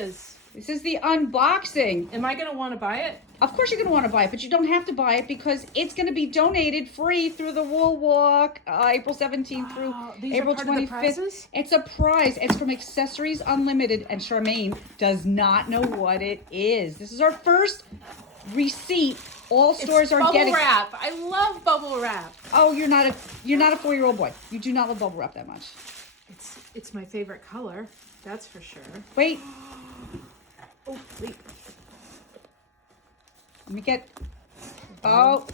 is. This is the unboxing. Am I going to want to buy it? Of course you're going to want to buy it, but you don't have to buy it because it's going to be donated free through the Wool Walk, April 17th through these April are part of the 25th. prizes? It's a prize. It's from Accessories Unlimited, and Charmaine does not know what it is. This is our first receipt. All stores are getting bubble wrap. I love bubble wrap. Oh, you're not a 4-year-old boy. You do not love bubble wrap that much. It's my favorite color. That's for sure. Wait. Oh, wait. Let me get. Oh,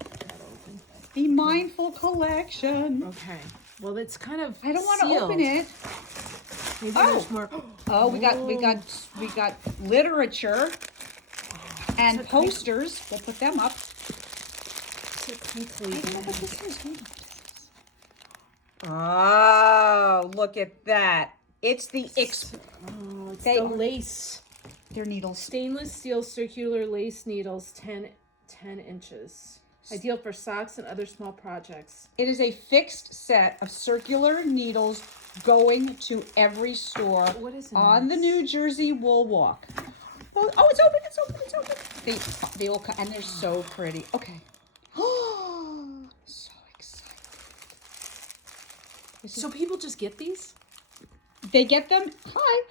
the Mindful Collection. Okay. Well, it's kind of. I don't want to open it. Maybe there's more. Oh, we got literature and posters. We'll put them up. Oh, look at that! It's the it's the lace. They're needles. Stainless steel circular lace needles, 10 inches. Ideal for socks and other small projects. It is a fixed set of circular needles going to every store on the New Jersey Wool Walk. Oh, it's open! It's open! It's open! They all and they're so pretty. Okay. Oh, so excited! So people just get these? They get them. Hi.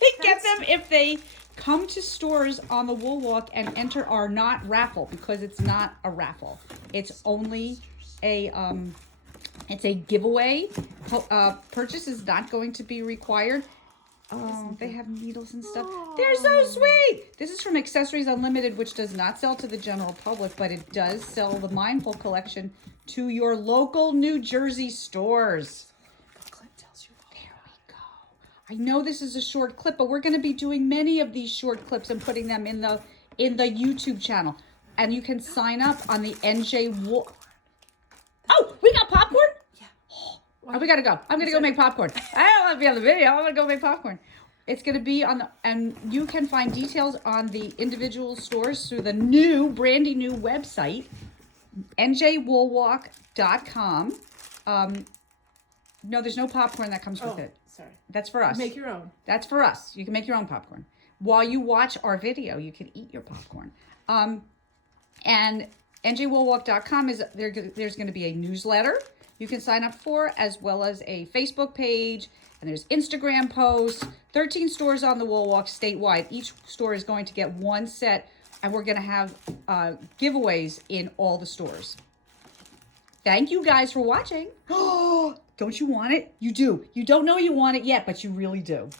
They get them if they come to stores on the Wool Walk and enter our not raffle, because it's not a raffle. It's only a it's a giveaway. Purchase is not going to be required. Oh, they have needles and stuff. They're so sweet. This is from Accessories Unlimited, which does not sell to the general public, but it does sell the Mindful Collection to your local New Jersey stores. I know this is a short clip, but we're going to be doing many of these short clips and putting them in the YouTube channel. And you can sign up on the NJ Wool. Oh, we got popcorn? Yeah. Oh, we got to go. I'm going to go make popcorn. I don't want to be on the video. I'm going to go make popcorn. It's going to be on the, and you can find details on the individual stores through the brandy new website, njwoolwalk.com. No, there's no popcorn that comes with it. Sorry. That's for us. Make your own. That's for us. You can make your own popcorn. While you watch our video, you can eat your popcorn. And njwoolwalk.com is there's going to be a newsletter you can sign up for, as well as a Facebook page, and there's Instagram posts. 13 stores on the Wool Walk statewide. Each store is going to get one set, and we're going to have giveaways in all the stores. Thank you guys for watching. Don't you want it? You do. You don't know you want it yet, but you really do.